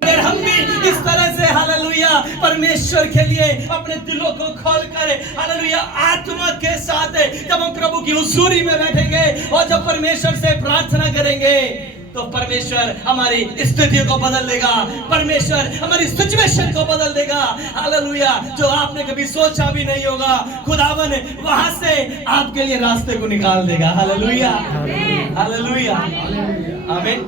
अगर हम भी इस तरह से हालेलुया परमेश्वर के लिए अपने दिलों को खोल कर हालेलुया आत्मा के साथ जब हम प्रभु की हुजूरी में बैठेंगे और जब परमेश्वर से प्रार्थना करेंगे तो परमेश्वर हमारी स्थितियों को बदल देगा, परमेश्वर हमारी सिचुएशन को बदल देगा। हालेलुया, जो आपने कभी सोचा भी नहीं होगा, खुदावन वहां से आपके लिए रास्ते को निकाल देगा। हालेलुया, हालेलुया, आमीन।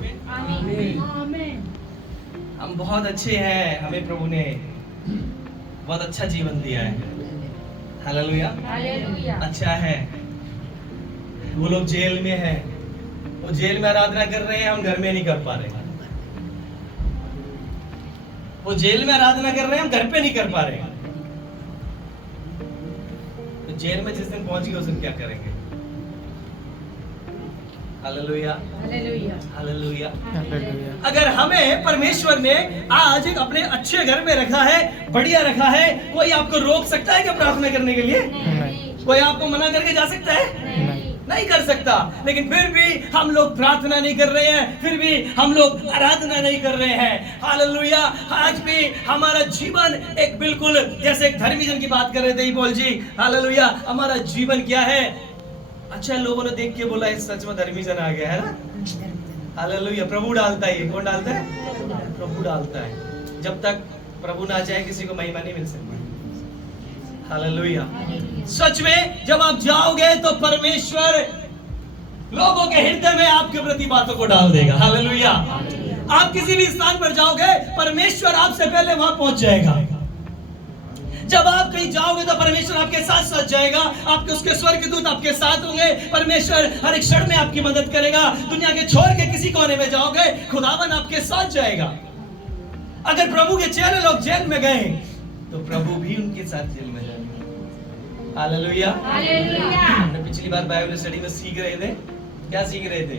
हम बहुत अच्छे हैं, हमें प्रभु ने बहुत अच्छा जीवन दिया है। हालेलुया, अच्छा है। वो लोग जेल में हैं, वो जेल में आराधना कर रहे हैं, हम घर में नहीं कर पा रहे। वो जेल में आराधना कर रहे हैं, हम घर पे नहीं कर पा रहे। तो जेल में जिस दिन पहुंच गए उस दिन क्या करेंगे? Hallelujah, hallelujah, hallelujah. अगर हमें परमेश्वर ने आज एक अपने अच्छे घर में रखा है, बढ़िया रखा है, कोई आपको रोक सकता है क्या प्रार्थना करने के लिए? कोई आपको मना करके जा सकता है? नहीं कर सकता। लेकिन फिर भी हम लोग प्रार्थना नहीं कर रहे हैं, फिर भी हम लोग आराधना नहीं कर रहे हैं। हालेलुया, आज भी हमारा जीवन एक बिल्कुल जैसे एक धर्मी जन की बात कर रहे थे बोल जी। हालेलुया, हमारा जीवन क्या है? अच्छा, लोगों ने देख के बोला इस सच में धर्मी जन आ गया है ना। हालेलुया, प्रभु डालता है। कौन डालता है? प्रभु डालता है। जब तक प्रभु ना चाहे किसी को महिमा नहीं मिल सकती। हालेलुया, सच में जब आप जाओगे तो परमेश्वर लोगों के हृदय में आपके प्रति बातों को डाल देगा। हालेलुया, आप किसी भी स्थान पर जाओगे परमेश्वर आपसे पहले वहां पहुंच जाएगा। जब आप कहीं जाओगे तो परमेश्वर आपके साथ साथ जाएगा, आपके उसके स्वर्गदूत आपके साथ होंगे, परमेश्वर हर एक क्षण में आपकी मदद करेगा। दुनिया के छोर के किसी कोने में जाओगे खुदावन आपके साथ जाएगा। अगर प्रभु के चेहरे लोग जेल में गए तो प्रभु भी उनके साथ जेल में जाएंगे। Hallelujah, hallelujah. हमने पिछली बार बाइबल स्टडी में सीख रहे थे, क्या सीख रहे थे?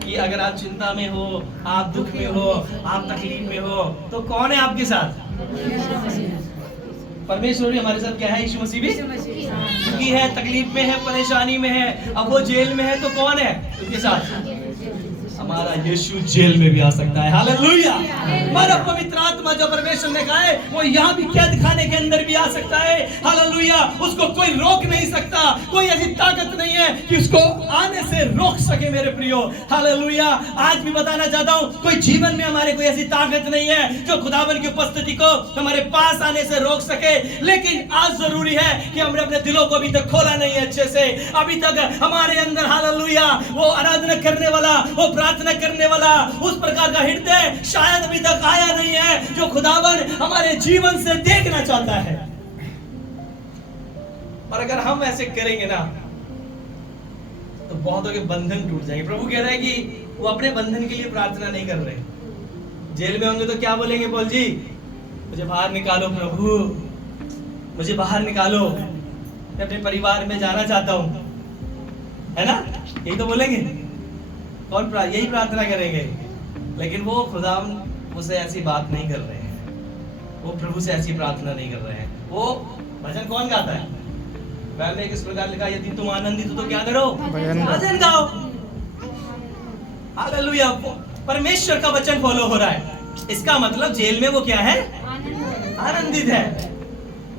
कि अगर आप चिंता में हो, आप दुख में हो, आप तकलीफ में हो, तो कौन है आपके साथ? परमेश्वर भी हमारे साथ क्या है? यीशु मसीह भी की है, तकलीफ में है, परेशानी में है। अब वो जेल में है तो कौन है उनके साथ? हमारा यीशु जेल में भी आ सकता है। हालेलुया, हमारा पवित्र आत्मा जो परमेश्वर ने कहा है वो यहाँ भी कैद खाने के अंदर भी आ सकता है। हालेलुया, उसको कोई रोक नहीं सकता, कोई ऐसी ताकत नहीं है कि उसको आने से रोक सके मेरे प्रियो। हालेलुया, आज भी बताना चाहता हूँ कोई जीवन में हमारे कोई ऐसी ताकत नहीं है जो खुदावन की उपस्थिति को हमारे पास आने से रोक सके। लेकिन आज जरूरी है कि हमने अपने दिलों को अभी तक खोला नहीं है अच्छे से। अभी तक हमारे अंदर हालेलुया वो आराधना करने वाला, वो प्रार्थना करने वाला, उस प्रकार का हृदय शायद अभी तक आया नहीं है जो खुदावन हमारे जीवन से देखना चाहता है। और अगर हम ऐसे करेंगे ना तो बहुतों के बंधन टूट जाएंगे। प्रभु कह रहा है कि वो अपने बंधन के लिए प्रार्थना नहीं कर रहे। जेल में होंगे तो क्या बोलेंगे? बोल जी, मुझे बाहर निकालो प्रभु, मुझे बाहर निकालो, मैं अपने परिवार में जाना चाहता हूं, है ना? यही तो बोलेंगे। कौन यही प्रार्थना करेंगे? लेकिन वो खुदा उसे ऐसी बात नहीं कर रहे हैं, वो प्रभु से ऐसी प्रार्थना नहीं कर रहे हैं। वो भजन कौन गाता है? पहले किस प्रकार लिखा, यदि तुम आनंदित हो तो क्या करो? भजन गाओ। हालेलुया, परमेश्वर का वचन फॉलो हो रहा है। इसका मतलब जेल में वो क्या है? आनंदित है।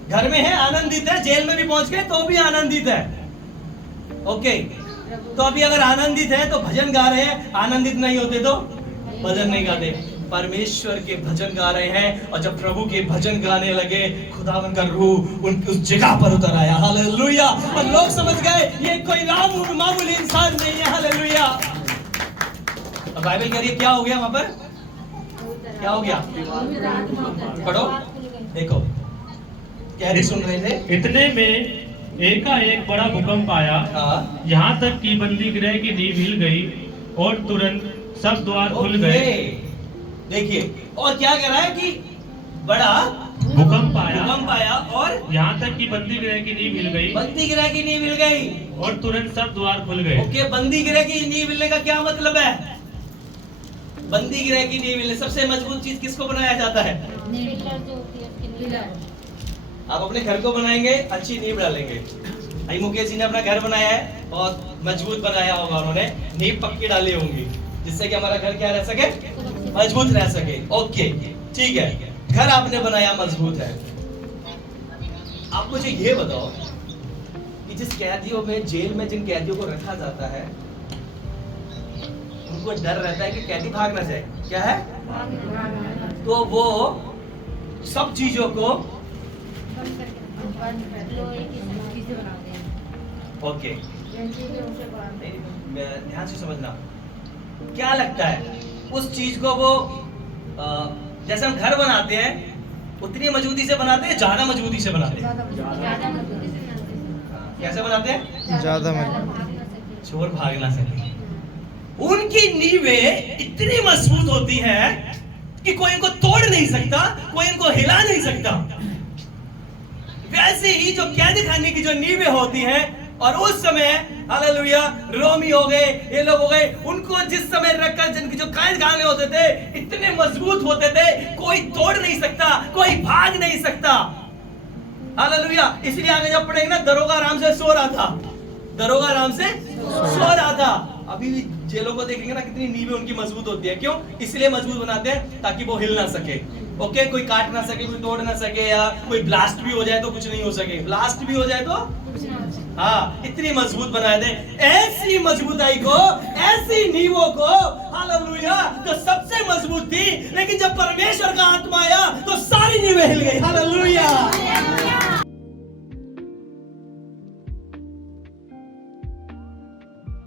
घर में है आनंदित है, जेल में भी पहुंच गए तो भी आनंदित है। ओके, तो अभी अगर आनंदित है तो भजन गा रहे हैं, आनंदित नहीं होते तो भजन नहीं गाते। परमेश्वर के भजन गा रहे हैं और जब प्रभु के भजन गाने लगे खुदावन का रूह उनकी उस जगह पर उतर आया। हालेलुया, और लोग समझ गए ये कोई मामूली इंसान नहीं है। हालेलुया, और बाइबल कह रही है क्या हो गया वहां पर? क्या हो गया? पढ़ो, देखो कह रही, सुन रहे थे। इतने में एकाएक बड़ा भूकंप आया, यहाँ तक कि बंदी गृह की नींव हिल गई और तुरंत सब द्वार खुल गए। देखिए, और क्या कह रहा है कि बड़ा भूकंप आया और यहाँ तक कि बंदी गृह की नींव हिल गई, बंदी गृह की नींव हिल गई और तुरंत सब द्वार खुल गए। ओके, बंदी गृह की नींव हिलने का क्या मतलब है? बंदी गृह की नींव हिलने, सबसे मजबूत चीज किसको बनाया जाता है? आप अपने घर को बनाएंगे, अच्छी नींव डालेंगे। मुकेश जी ने अपना घर बनाया है, बहुत मजबूत बनाया होगा उन्होंने, नींव पक्की डाली होंगी जिससे कि हमारा घर क्या रह सके, मजबूत रह सके। ओके ठीक है, घर आपने बनाया मजबूत है। आप मुझे ये बताओ कि जिस कैदियों में, जेल में जिन कैदियों को रखा जाता है, उनको डर रहता है कि कैदी भाग ना जाए, क्या है, तो वो सब चीजों को ओके ध्यान से समझना, क्या लगता है उस चीज को वो जैसे हम घर बनाते हैं उतनी मजबूती से बनाते हैं, ज्यादा मजबूती से बनाते हैं? कैसे बनाते हैं? ज्यादा मजबूत, चोर भाग ना सके। उनकी नींवें इतनी मजबूत होती है कि कोई इनको तोड़ नहीं सकता, कोई इनको हिला नहीं सकता। वैसे ही जो कैदी खाने की जो नींवें होती हैं, और उस समय हालेलुया रोमी हो गए, ये लोग हो गए, उनको जिस समय रखकर जिनके जो कैद खाने होते थे इतने मजबूत होते थे, कोई तोड़ नहीं सकता, कोई भाग नहीं सकता। हालेलुया। इसलिए आगे जब पढ़ेंगे ना, दरोगा आराम से सो रहा था, दरोगा आराम से सो रहा था। अभी भी जेलों को देखेंगे ना, कितनी नींवें उनकी मजबूत होती है। क्यों? इसलिए मजबूत बनाते हैं ताकि वो हिल ना सके। ओके, कोई काट ना सके, कोई तोड़ ना सके, या कोई ब्लास्ट भी हो जाए तो कुछ नहीं हो सके। ब्लास्ट भी हो जाए तो हाँ, इतनी मजबूत बनाए थे। ऐसी मजबूताई को, ऐसी नींवों को, हालेलुया, जो सबसे मजबूत थी, लेकिन जब परमेश्वर का आत्मा आया तो सारी नींवें हिल गई। हालेलुया।